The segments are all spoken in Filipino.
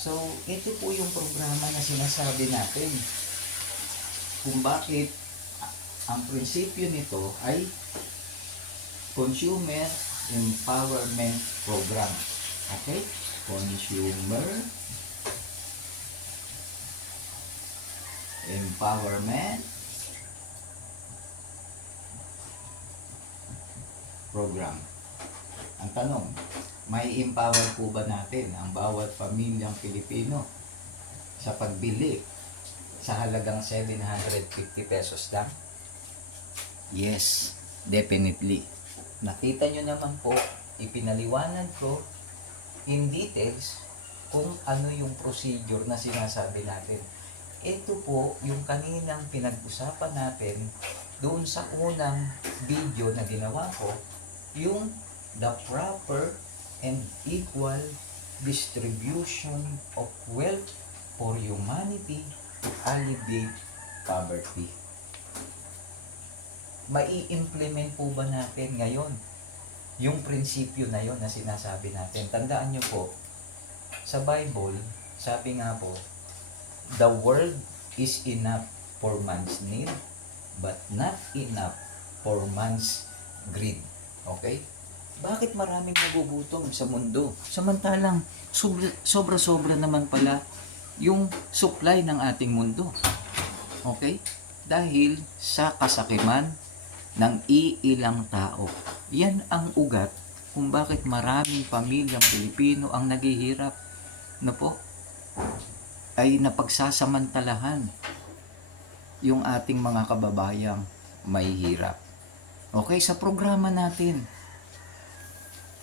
So, ito po yung programa na sinasabi natin kung bakit ang prinsipyo nito ay Consumer Empowerment Program. Okay? Consumer Empowerment Program. Ang tanong, may empower po ba natin ang bawat pamilyang Pilipino sa pagbili sa halagang 750 pesos lang? Yes, definitely. Nakita nyo naman po, ipinaliwanag ko in details kung ano yung procedure na sinasabi natin. Ito po yung kaninang pinag-usapan natin doon sa unang video na ginawa ko, yung the proper and equal distribution of wealth for humanity to alleviate poverty. Mai-implement po ba natin ngayon yung prinsipyo na yon na sinasabi natin? Tandaan nyo po, sa Bible, sabi nga po, the world is enough for man's need, but not enough for man's greed. Okay? Bakit maraming nagugutom sa mundo? Samantalang, sobra-sobra naman pala yung supply ng ating mundo. Okay? Dahil sa kasakiman ng iilang tao. Yan ang ugat kung bakit maraming pamilyang Pilipino ang naghihirap na po ay napagsasamantalahan yung ating mga kababayang may hirap. Okay, sa programa natin.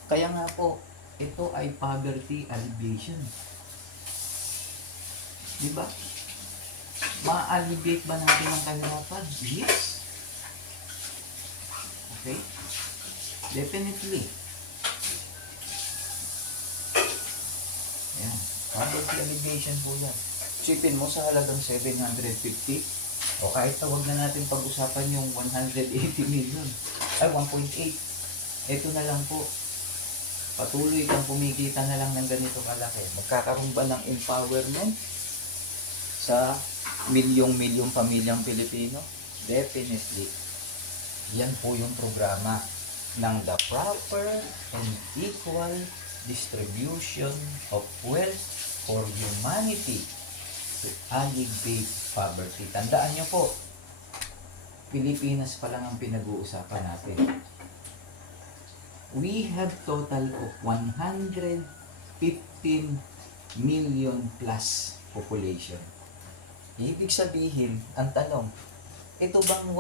Kaya nga po, ito ay poverty alleviation. Diba? Ma-alleviate ba natin ang kahirapan? Yes. Okay? Definitely. Ayan. Poverty alleviation po yan. Sipin mo sa halagang 750 o kahit tawag na natin pag-usapan yung 180 million. Ay, 1.8. Ito na lang po. Patuloy kang kumikita na lang ng ganito kalaki. Magkakaroon ba ng empowerment sa milyong-milyong pamilyang Pilipino? Definitely. Yan po yung programa ng the proper and equal distribution of wealth for humanity to alleviate poverty. Tandaan nyo po, Pilipinas pa lang ang pinag-uusapan natin. We have total of 115 million plus population. Ibig sabihin, ang tanong, ito bang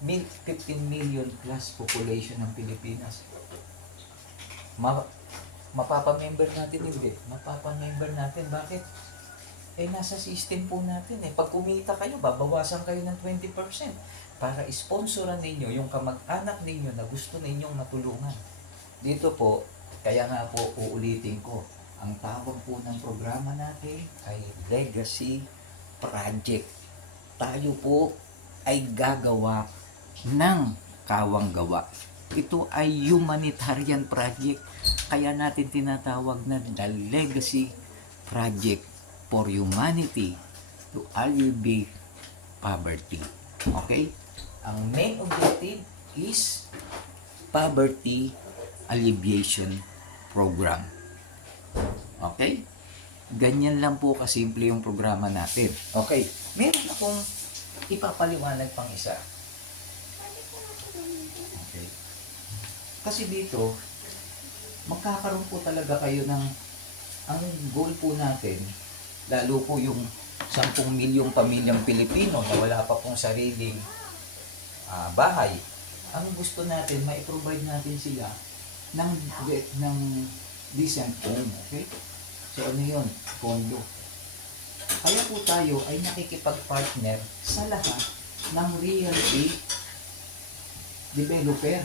15 million plus population ng Pilipinas? Mapapamember natin hindi? Mapapamember natin. Bakit? Eh, nasa system po natin eh. Pag kumita kayo, babawasan kayo ng 20% para sponsoran ninyo yung kamag-anak ninyo na gusto ninyong matulungan. Dito po, kaya nga po uulitin ko, ang tawag po ng programa natin ay Legacy Project. Tayo po ay gagawa ng kawang-gawa. Ito ay humanitarian project. Kaya natin tinatawag na the Legacy Project for Humanity to alleviate poverty. Okay? Ang main objective is Poverty Alleviation Program. Okay? Ganyan lang po kasimple yung programa natin. Okay, meron akong ipapaliwanag pang isa. Okay. Kasi dito, magkakaroon po talaga kayo ng, ang goal po natin, lalo po yung 10 milyong pamilyang Pilipino na wala pa pong sariling bahay. Ang gusto natin, mai-provide natin sila ng decent home. Okay? So ano yun? Condo. Kaya po tayo ay nakikipag-partner sa lahat ng real estate developer.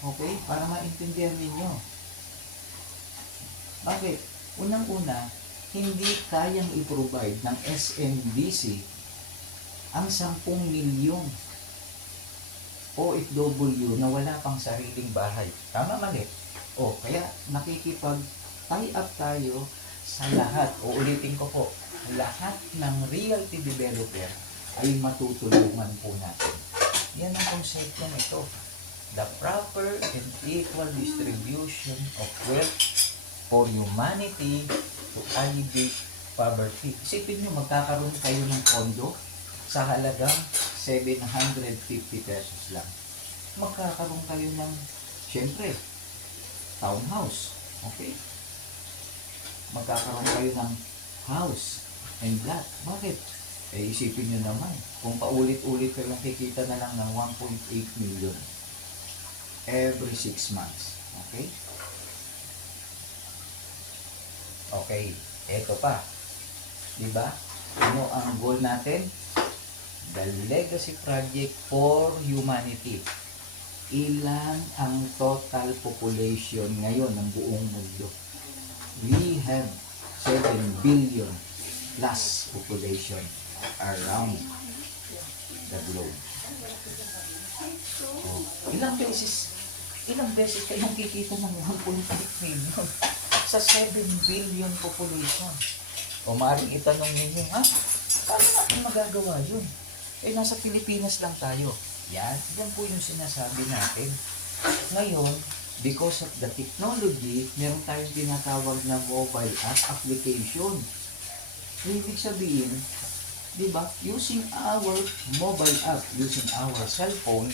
Okay? Para maintindihan ninyo. Bakit? Unang-una, hindi kayang i-provide ng SMDC ang 10 milyong OFW na wala pang sariling bahay. Tama, mali? O, kaya nakikipag mag-tie up tayo sa lahat. Uulitin ko po, lahat ng realty developer ay matutulungan po natin. Yan ang konsepto nito. The proper and equal distribution of wealth for humanity to alleviate poverty. Isipin nyo, magkakaroon kayo ng pondo sa halagang 750 pesos lang. Magkakaroon kayo ng, syempre, townhouse. Okay? Magkakaroon kayo ng house and lot. Bakit? Eh, isipin nyo naman, kung paulit-ulit kayo kikita na lang ng 1.8 million every 6 months. Okay? Okay, eto pa. Diba? Ano ang goal natin? The Legacy Project for Humanity. Ilan ang total population ngayon ng buong mundo? We have 7 billion plus population around the globe. Oh, ilang beses kayong kikita ng 1.8 million sa 7 billion population? O maaaring itanong ninyo, ha? Paano natin magagawa yun? Eh, nasa Pilipinas lang tayo. Yan po yung sinasabi natin. Ngayon, because of the technology, meron tayong tinatawag na mobile app application. Ibig sabihin, di ba, using our mobile app, using our cellphone,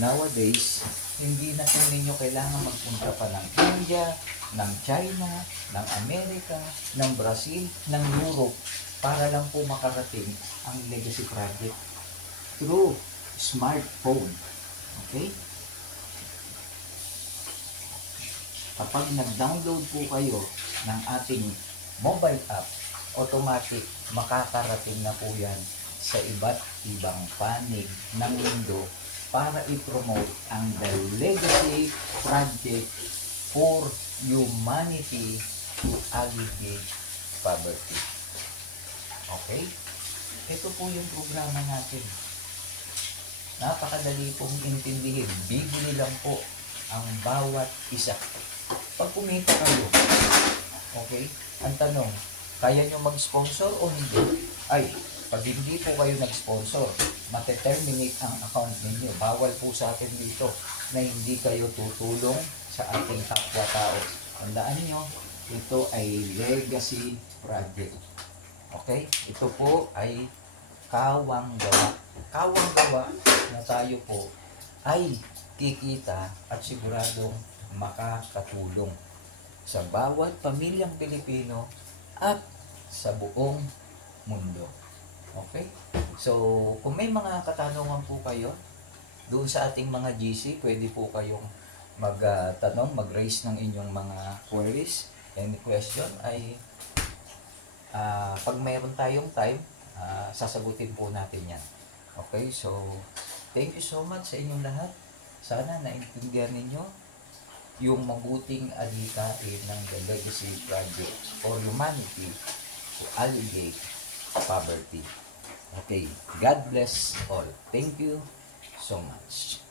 nowadays, hindi na po ninyo kailangan magpunta pa ng India, ng China, ng Amerika, ng Brazil, ng Europe, para lang po makarating ang Legacy Project through smartphone. Okay? Kapag nag-download po kayo ng ating mobile app, automatic makakarating na po yan sa iba't ibang panig ng mundo para i-promote ang The Legacy Project for Humanity to alleviate poverty. Okay? Ito po yung programa natin. Napakadali pong intindihin. Bibili lang po ang bawat isa. Pag kumita kayo, okay? Ang tanong, kaya nyo mag-sponsor o hindi? Ay, pag hindi po kayo nag-sponsor, mateterminate ang account ninyo. Bawal po sa atin dito na hindi kayo tutulong sa ating kapwa-tao. Tandaan nyo, ito ay Legacy Project. Okay? Ito po ay kawang gawa. Kawang gawa na tayo po ay kikita at siguradong makakatulong sa bawat pamilyang Pilipino at sa buong mundo. Okay? So, kung may mga katanungan po kayo doon sa ating mga GC, pwede po kayong magtanong, mag-raise ng inyong mga queries and question ay pag mayroon tayong time, sasagutin po natin yan. Okay? So, thank you so much sa inyong lahat. Sana naintindihan ninyo yung mabuting adhikain ng The Legacy Project for Humanity to alleviate poverty. Okay, God bless all. Thank you so much.